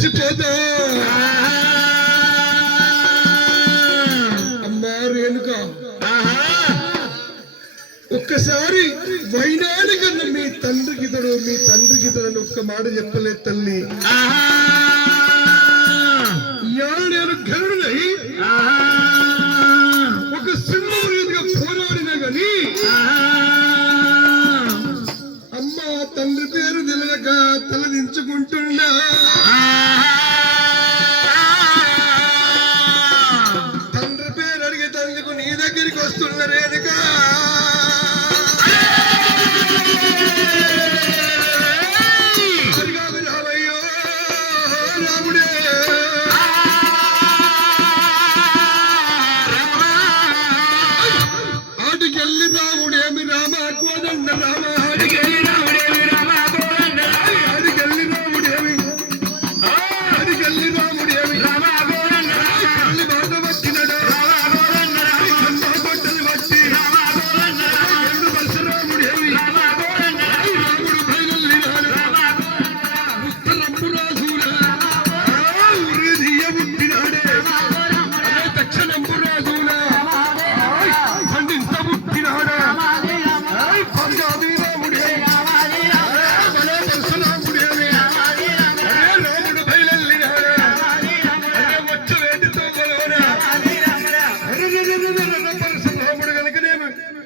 మురిసిపోతా అమ్మా రేణుక ఒక్కసారి వైనానికన్నా మీ తండ్రికి తడని ఒక్క మాట చెప్పలేదు తల్లి. నేను గరుడై ఒక సింహముగా పోరాడినా గాని అమ్మ తండ్రి పేరు తెలియక తలదించుకుంటున్నా. తండ్రి పేరు అడిగే తండ్రికి నీ దగ్గరికి వస్తున్న రేణుక రామయ్యో రాముడే ఆటికెళ్ళి రాముడేమి రామ కోదండ రామ ఆటికెళ్ళి రాముడేమి రామ కోదండ ఆటికెళ్ళి రాముడేమి రామ కోదండ కళ్ళి బాధ వచ్చినడు రామ కోదండ కన్న బట్టలు వచ్చి రామ కోదండ రెండు పరశురాముడేమి రామ కోదండ రాముడు బయలుదేరాడు రామ ఉత్తరంపు రాజుల ఉరి దియ్య పుట్టినాడే దక్షిణంపు రాజుల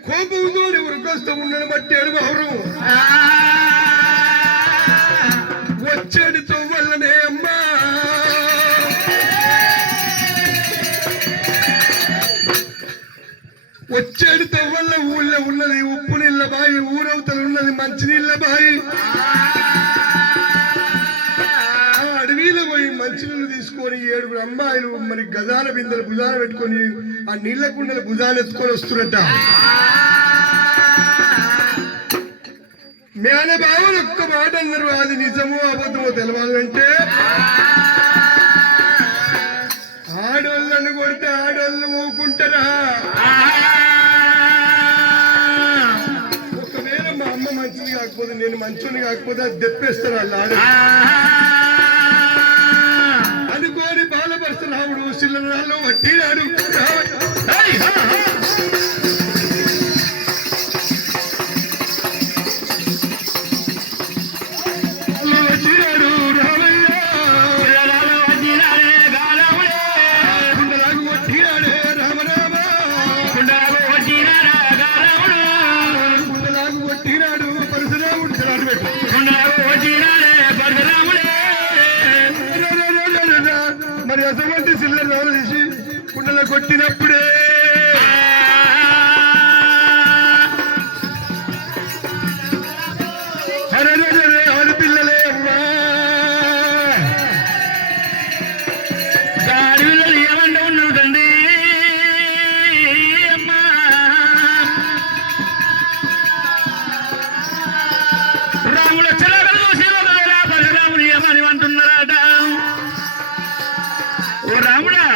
కోపంతో ఉరికొస్తూ ఉండని బట్టి అడుగు వచ్చేడితో వల్లనే అమ్మా వచ్చేడితో వల్ల ఊళ్ళో ఉన్నది ఉప్పు నీళ్ళ బాయి, ఊరవతలు ఉన్నది మంచినీళ్ళ బాయి. అడవిలో పోయి మంచినీళ్ళు తీసుకొని 7 అమ్మాయిలు మరి గజాల బిందెలు భుజాన పెట్టుకొని ఆ నీళ్ల కుండలు భుజాన ఎత్తుకొని వస్తున్నట్ట. మేనబావులు ఒక్క మాట అన్నారు, అది నిజమో అబద్ధమో తెలవాలంటే ఆడోళ్ళను కొడితే ఆడోళ్ళు ఊకుంటారా? ఒకవేళ మా అమ్మ మంచిది కాకపోతే నేను మంచోని కాకపోతే అది తెప్పేస్తారు వాళ్ళు ఆడ అనుకోని బాలపరశురాముడు శిలరాల్లో వట్టినాడు. మరి అటువంటి సిల్లర్ తీసి కుండలో కొట్టినప్పుడే ఆడపిల్లలే అమ్మా ఆడపిల్లలు ఏమంటే ఉన్నదండి అమ్మా రాముడు పరశురాముడు ఏమని అంటున్నారట? ఓ రాముడా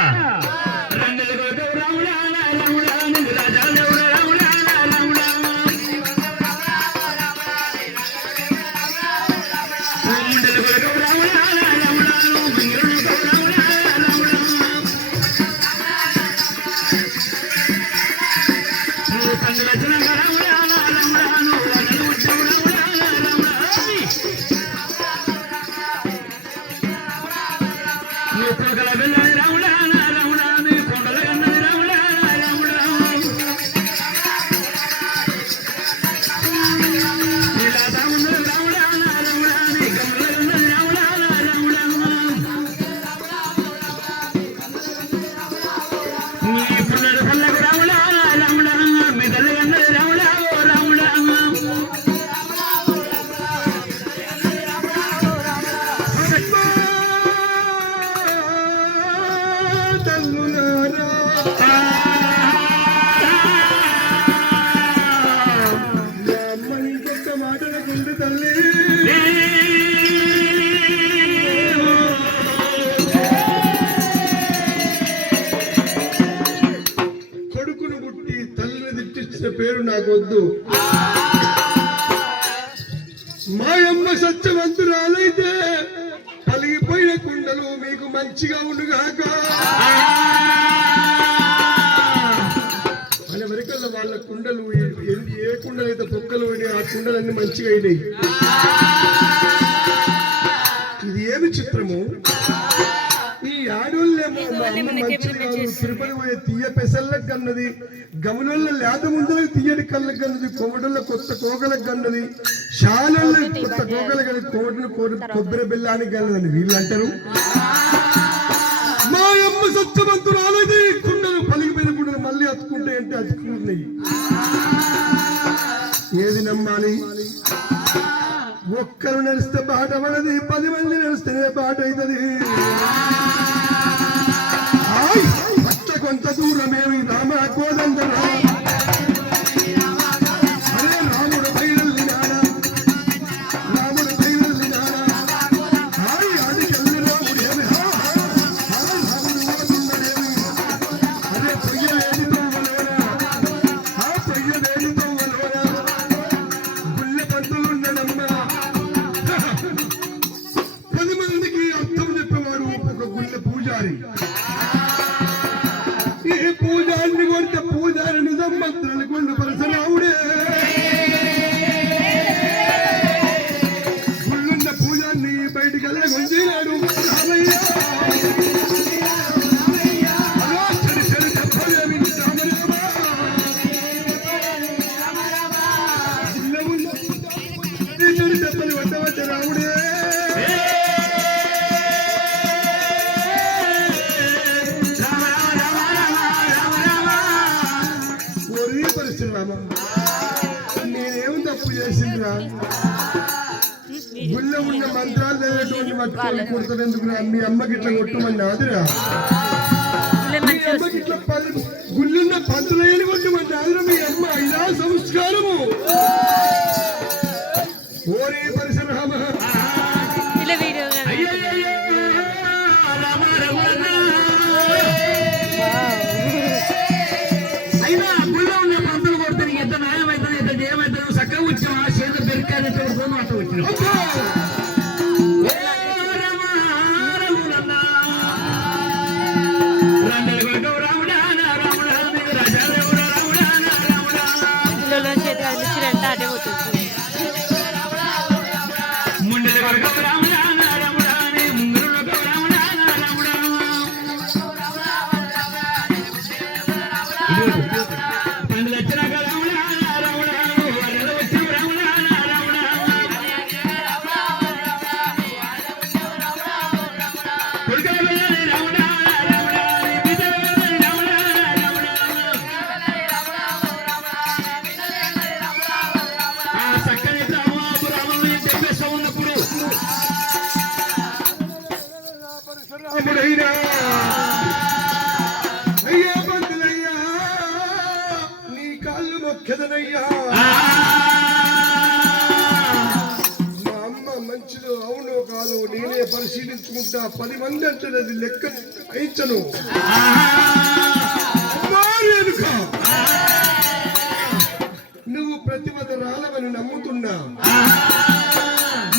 పేరు నాకొద్దు. మాయమ్మ సత్యవంతురాలైతే పలిగిపోయిన కుండలు మీకు మంచిగా ఉండుగాక. అని వరకల్లా వాళ్ళ కుండలు ఏ కుండలు అయితే పొక్కలు పోయినాయి ఆ కుండలన్నీ మంచిగా అయినాయి. ఇది ఏమి చిత్రము? ఈ ఆడోళ్ళేమో మా అమ్మ మంచిది కాదు, తిరుపతి పోయే తీయ పెసళ్ళకు కన్నది, గమనంలో లేత ముందరకు తీయటి కళ్ళకు కన్నది, కొమ్మటల్లో కొత్త కోకలకు కన్నది, శాలలో కొత్త కోకలు కన్నది, కోటను కొబ్బరి బెల్లానికి కన్నదని వీళ్ళు అంటారు. మా అమ్మ సత్యవంతురాలది, కుండలు పలిగిపోయిన కుండలు మళ్ళీ అతుకుంటాయి అంటే అతుకుంటున్నాయి. ఏది నమ్మాలి? ఒక్కరు నడిస్తే పాట పడది, 10 మంది నడిస్తేనే పాట అవుతుంది. పచ్చ కొంత దూరమేమి రామ కోదండరా, అరే రాముడు బయలునాడా, రాముడు బయలునాడా, అది కల్లి రాముడు ఏమి, రాముడు ఓడున్నాడేమి, అదే పొయ్య వేడితో వలవరా, ఆ పొయ్య వేడితో వలవరా, గుళ్ళ పంతులున్నాడమ్మా. 10 మందికి అర్థం చెప్పేవాడు ఒక గుళ్ళ పూజారి. ఈ పూజారిని కొడితే పూజారి నిజం మంత్రాలు కొండ పరశురాముడే. గుళ్ళున్న పూజారిని బయటికి వెళ్ళగొంచినాడు రామయ్య. చెప్పని వడ్డవడ్డ రాముడే. నేనేం తప్పు చేసిందిరా? గుళ్ళో ఉన్న మంత్రాలు చదివేటువంటి పట్టుకొని కొడతారు ఎందుకురా? మీ అమ్మకి ఇట్లా కొట్టమని నాదిరా, మీ అమ్మకి ఇట్లా గుళ్ళున్న పంతులయ్యని కొట్టమని నాదిరా మీ అమ్మ. ఇలా సంస్కారము. ఓరే పరశురామ, అయినా గుళ్ళో ఉన్న పంతులు కొడతారు ఎంత న్యాయం అవుతుంది, ఎంత జయమవుతుంది. చక్కగా వచ్చిన ఆ చేత పెరికాయని చూడుకోను అట్ట వచ్చిన ముండల వరకు రాముడా రాముడా ముందు రాముడా రాముడా. పండుగ వచ్చినాక రాముడా రాముడా, వరద వచ్చిన రాముడా రాముడా, కొడుకుల పిల్లని రాముడా రాముడా, బిడ్డల పిల్లని రాముడా రాముడా. ఆ చక్కని రామాపురామని చెప్పేస్తా ఉన్నప్పుడు పరశురాముడైనా అయ్యా పంతులయ్యా, నీ కాళ్ళు మొక్కెదనయ్యా. మా అమ్మ మంచిదో అవునో కాదో నేనే పరిశీలించుకుంటా. 10 మంది అంటే అది లెక్క అయించను. నువ్వు ప్రతిభత రాలవని నమ్ముతున్నా,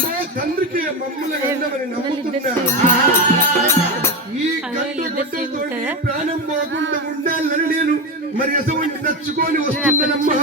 మా తండ్రికి మమ్మల్ని వెళ్ళమని నమ్ముతున్నా. ఈ గంట గొడ్డలతో ప్రాణం పోకుండా ఉండాలని నేను మరి ఎటువంటి నచ్చుకొని వస్తుందనమ్మా.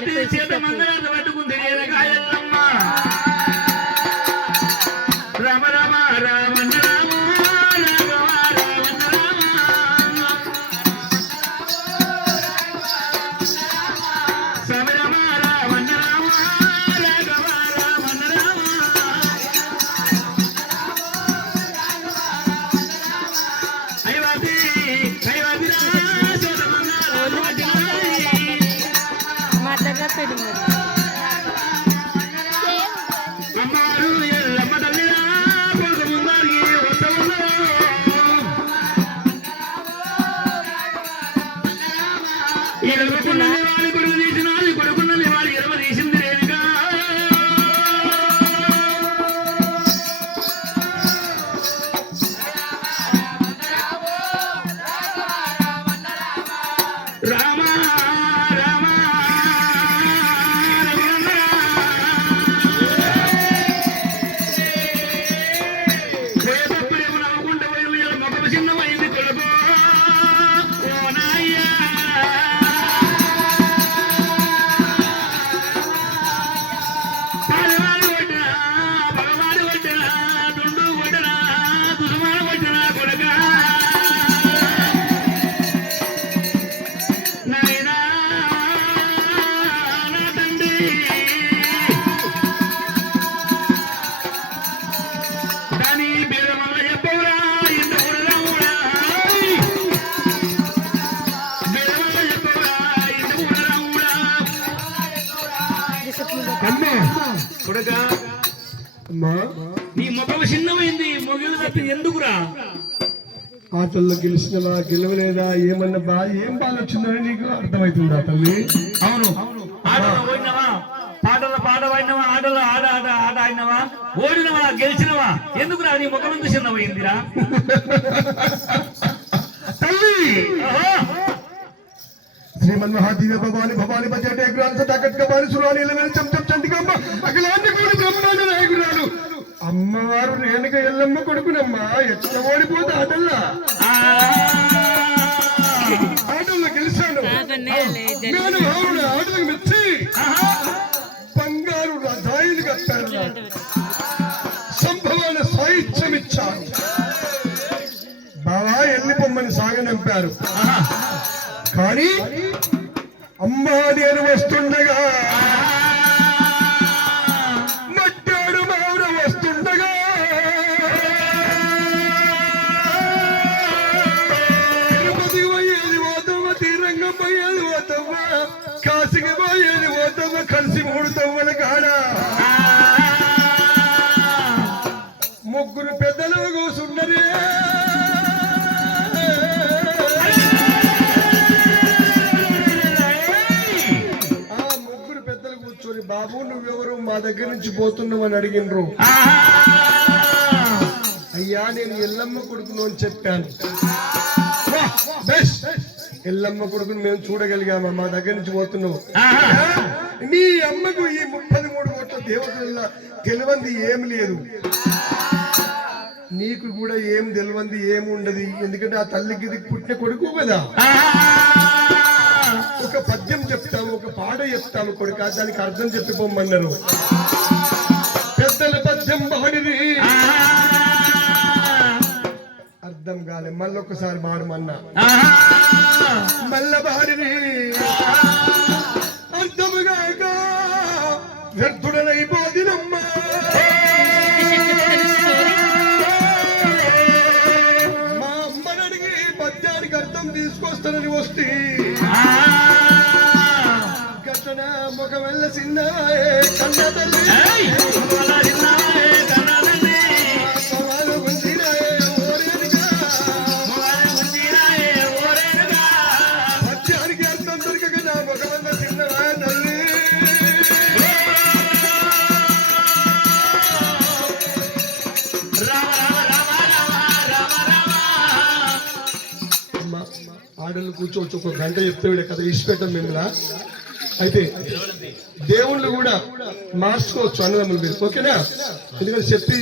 పట్టి చేత మంగళారత పట్టుకుంది ఎల్లమ్మ రామ రామ రామన్న రామ అమ్మా నీ ముఖం చిన్నమైంది మొగిలి తప్పి ఎందుకురా ఆటల్లో గెలిచినవా గెలవలేదా ఏమన్నా ఏం బాధ వచ్చిందని నీకు అర్థమవుతుందా తల్లి? అవును ఆటలో పోయినవా పాట పాడినవా ఆటలో ఆట ఆడినవా ఓడినవా గెలిచినవా ఎందుకురా నీ ముఖం ఎందుకు చిన్నమైందిరా తల్లి శ్రీమన్ మహాదివ్య భవాని భవాని బజెట్ ఎగ్రాన్స్ తాకత్ కబాని సురాని ఎలవెల్ చంచం చండికమ్మ అఖిలాంటి కోడి బ్రహ్మాండ నాయకురాలు అమ్మవారు రేణుక ఎల్లమ్మ కొడుకునమ్మా ఎట్లా ఓడిపోతే ఆటల్లో గెలిచాను నేను భావన ఆటలకు మెచ్చి బంగారు రథాయిలు కట్టారు సంభవాన సాహిత్యం ఇచ్చారు బావా ఎల్లిపొమ్మని సాగనంపారు కానీ అమ్మా నేను వస్తుండగా మట్టాడు మావుర వస్తుండగా తిరుపతికి పోయేది పోతమ్మ తీరంగం పోయేది పోతమ్మ కాశీకి పోయేది పోతమ్మ కలిసి 3 తవ్వల కాడ ముగ్గురు పెద్దలు కూసున్నరే బాబు నువ్వెవరు మా దగ్గర నుంచి పోతున్నావు అని అడిగినరు అయ్యా నేను ఎల్లమ్మ కొడుకును అని చెప్పాను ఎల్లమ్మ కొడుకును మేము చూడగలిగామా మా దగ్గర నుంచి పోతున్నావు నీ అమ్మకు ఈ 33 కోట్ల దేవతల తెలివంది ఏం లేదు నీకు కూడా ఏం తెలివంది ఏముండదు ఎందుకంటే ఆ తల్లికి ఇది పుట్టిన కొడుకు కదా ఒక పద్యం చెప్తాము ఒక పాట చెప్తాము కొడుక దానికి అర్థం చెప్పిపోమన్నారు పెద్దల పద్యం పాడిది అర్థం కాలే మళ్ళొక్కసారి పాడమన్నా మల్ల పాడిది అర్థముగాక వ్యర్థుడనైపోదినమ్మా మా అమ్మని అడిగి పద్యానికి అర్థం తీసుకొస్తానని వస్తే ముఖం వెళ్ళ చిన్న కన్న తల్లి పద్యానికి అర్థం దొరకక నా ముఖం వెళ్ళ చిన్న తల్లి ఆడలు కూర్చోవచ్చు ఒక గంట చెప్తే వీళ్ళ కథ ఇష్టపెట్టాం మిమ్మల్ని అయితే దేవుళ్ళు కూడా మార్చుకోవచ్చు అన్నదమ్ములు మీరు ఓకేనా ఎందుకంటే చెప్పి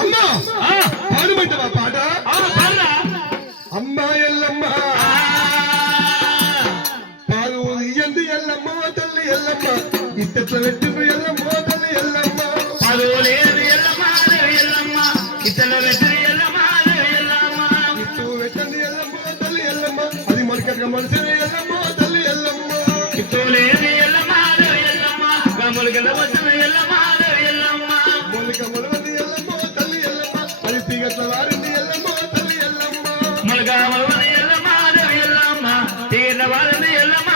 అమ్మా పాడమంటావా పాట అమ్మా ఎల్లమ్మ పాలు ఇయ్యంది ఎల్లమ్మ తల్లి ఎల్లమ్మ ఇట్టెట్ల పెట్టిండ్రు ఎల్లమ్మ తల్లి ఎల్లమ్మ పదోలేరు ఎల్లమ్మ ఎల్లమ్మ ఇతల వెతురు ఎల్లమ్మ ఎల్లమ్మ ఇట్టు పెట్టండి ఎల్లమ్మ తల్లి ఎల్లమ్మ అది మరకగా మనిషి ఎల్లమ్మ తల్లి ఎల్లమ్మ ఇతోలేరు ఎల్లమ్మ ఎల్లమ్మ గమలుగల వతురు ఎల్లమ్మ ఎల్లమ్మ మొలిక మొలవది ఎల్లమ్మ తల్లి ఎల్లమ్మ అది తీగట్ల వారింది ఎల్లమ్మ తల్లి ఎల్లమ్మ మలగా మలవని ఎల్లమ్మ ఎల్లమ్మ తీర్ల వారిని ఎల్లమ్మ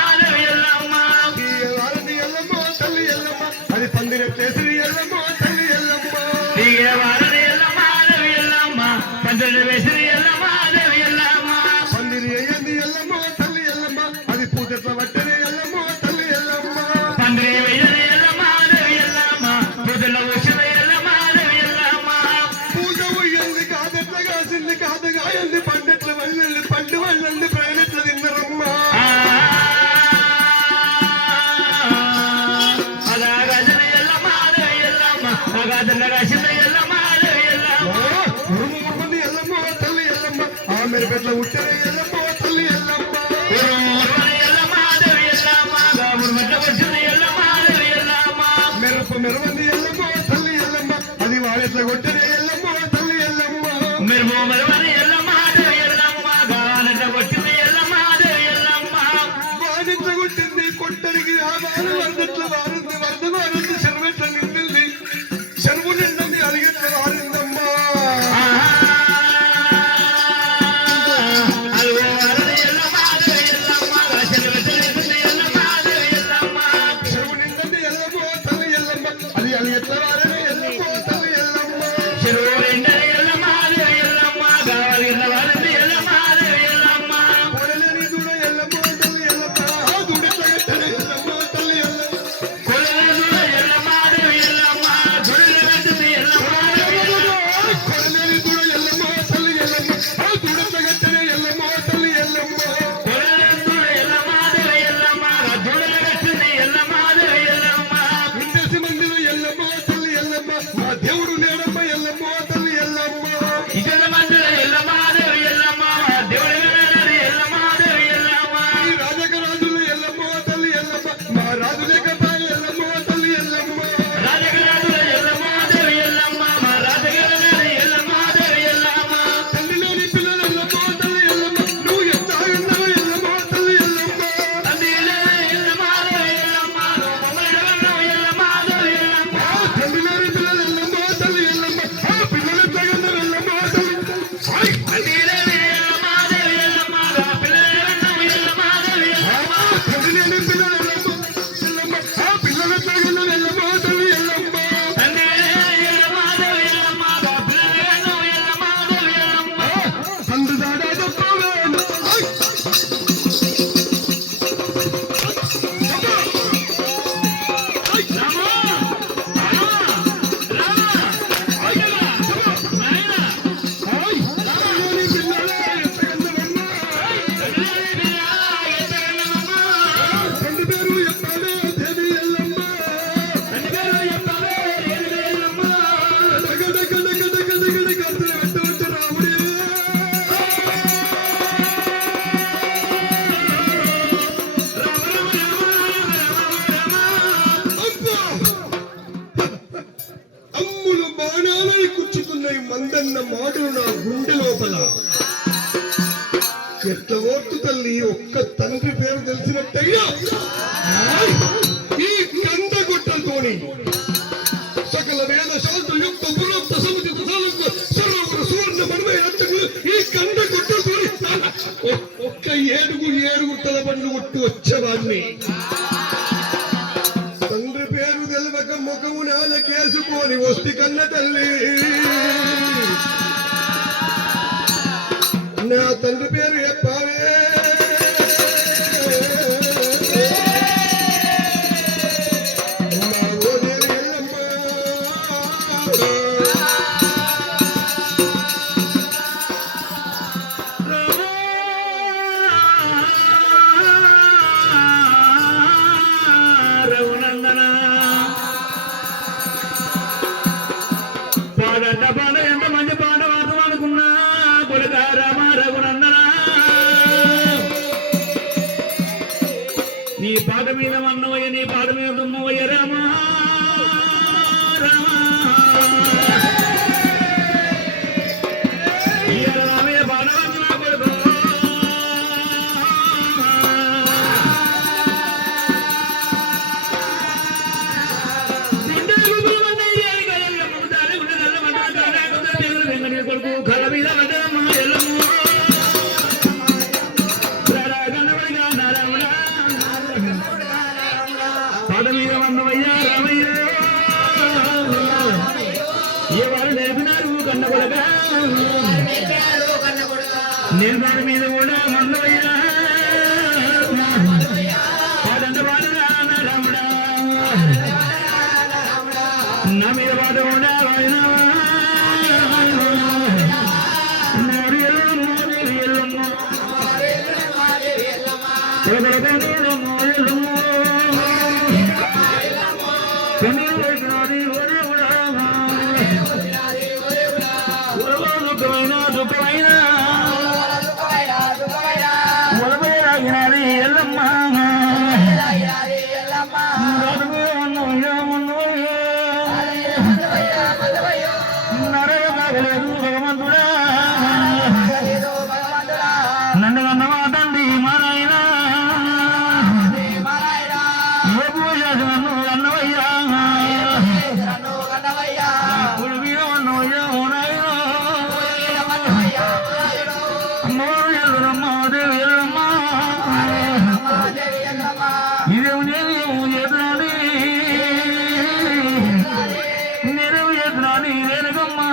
ఎల్లమ్మ తీగ వారింది ఎల్లమ్మ తల్లి ఎల్లమ్మ అది పందిరెట్టేసి ఎల్లమ్మ తల్లి ఎల్లమ్మ తీర్ల వారిని ఎల్లమ్మ ఎల్లమ్మ పందిరి వేసి ఎల్లమ్మ ఎల్లమ్మ పందిరి అయ్యింది ఎల్లమ్మ తల్లి ఎల్లమ్మ అది పూతెట్ల పట్టని ఎల్లమ్మ తల్లి ఎల్లమ్మ పందిరి వేయని ఎల్లమ్మ ఎల్లమ్మ పొద్దుల వచ్చిన ఎల్లమ్మ ఎల్లమ్మ పూజ ఉయ్యంది కాదెట్ల కాసింది కాదుగా ఎంది పండెట్ల వల్లంది పండు వల్లంది ప్రయాణెట్ల తిన్నరమ్మ అలాగజన ఎల్లమ్మ ఎల్లమ్మ అగాదల రాసిన ఎల్లమ్మ ఎల్లమ్మ ఉరుమురుమంది ఎల్లమ్మ తల్లి ఎల్లమ్మ ఆ మెరుపెట్ల ఉట్టని ఎల్లమ్మ తల్లి ఎల్లమ్మ మెరుపు మెరవంది ఎల్లమ్మ తల్లి ఎల్లమ్మ అది వాడెట్ల కొట్టని ఎల్లమ్మ తల్లి ఎల్లమ్మ వాడిట్ల కొట్టింది కొట్టడికి ఆ వారు వరదట్ల వారింది వరద వారింది చెరువెట్ల నిందింది చెరువు నిండింది అలిగెట్ల వారిందమ్మా చెరువు నిండింది ఎల్లమ్మ తల్లి ఎల్లమ్మ అది అలిగెట్ల వారిని ఎల్లమ్మ తల్లి ఎల్లమ్మ కొడలేని దూడ ఎల్లమ్మ తల్లి ఎల్లమ్మ ఆ దూడెట్ల కట్టని ఎల్లమ్మ తల్లి ఎల్లమ్మ కొడలేని దూడ ఎల్లమ్మ తల్లి ఎల్లమ్మ ఆ దూడెట్ల కట్టని ఎల్లమ్మ తల్లి ఎల్లమ్మ విందేసి మందిలో ఎల్లమ్మ తల్లి ఎల్లమ్మ మా దేవుడు లేడమ్మ ఎల్లమ్మ తల్లి ఎల్లమ్మ ఈ రాజక రాజులు ఎల్లమ్మ తల్లి ఎల్లమ్మ మా రాజు లేకపాయ ఎల్లమ్మ తల్లి ఎల్లమ్మ తల్లి లేని పిల్లలు ఎల్లమ్మ తల్లి ఎల్లమ్మ నువ్వు ఎంత ఆగన్నావు ఎల్లమ్మ తల్లి ఎల్లమ్మ ఆ తల్లి లేని పిల్లలు ఎల్లమ్మ తల్లి ఎల్లమ్మ ఆ పిల్లలు తగన్నారు ఎల్లమ్మ తల్లి ఆయ్! ఆ తల్లి లేని పిల్లలు ఎల్లమ్మ ఎల్లమ్మ ఆ పిల్లలు తగన్నారు ఎల్లమ్మ తల్లి ఎల్లమ్మ సందు దాడా చెప్పవేను ఆయ్! ఆయ్! తల్లి లేని పిల్లలు ఎత్తగన్నవమ్మ తండ్రి పేరు ఎప్పాడే దేవి ఎల్లమ్మ డగ డగ డగ డగ డగ డగ గంతులు పెట్టవచ్చు రాముడే అబ్బా! అమ్ములు బాణాలని కూర్చుతున్నాయి మందన్న మాటలు నా గుండె లోపల ఎట్ల ఓర్తు తల్లి ఒక్క తండ్రి పేరు తెలిసినట్టయ్యా ఆయ్! ఈ కంద గుట్టలతోని సకల వేద శాస్త్ర యుక్త పురోక్త సముచిత సాలంక సర్వముల సువర్ణ మనమే అట్టకులు ఈ కంద గుట్టలతోని ఒక్క ఏడుగు తల బండ్లు కొట్టి వచ్చేవాడిని తండ్రి పేరు తెలవక ముఖము నేలకేసుకొని వస్తి కన్న తల్లి నా తండ్రి పేరు చెప్పావే మా ఓదేవి ఎల్లమ్మ. పాడంట పాట ఎంత మంచి పాట వాడతాం అనుకున్నా కొడుక రామ రఘునందన దుమ్మవయ్య నీ పాట మీద దుమ్మవయ్య రామా రామా నేను దాని మీద కూడా మందవయ్యా రాముడా నా మీద పాట కూడా దుఃఖమైన నన్ను కన్నవా తండ్రి మా నాయన ఏ పూజ నన్ను కన్నవయ్యా పులి మీద ఉన్నవయ్యా ఓ నాయన అమ్మో ఎల్లమ్మ దేవి ఎల్లమ్మ ఇదేమి నేను చేతురాని నేనేమి చేతురాని రేణుకమ్మా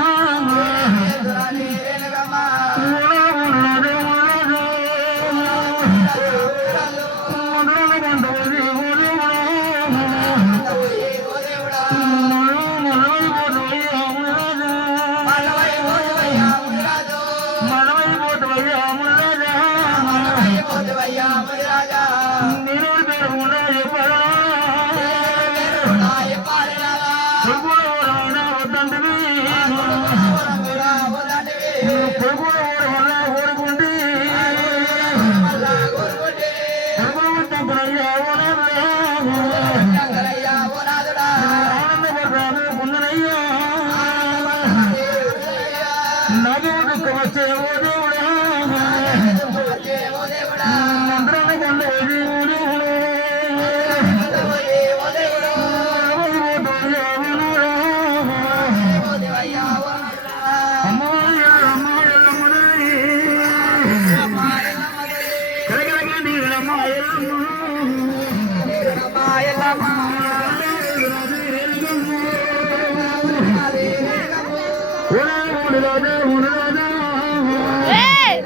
Hey!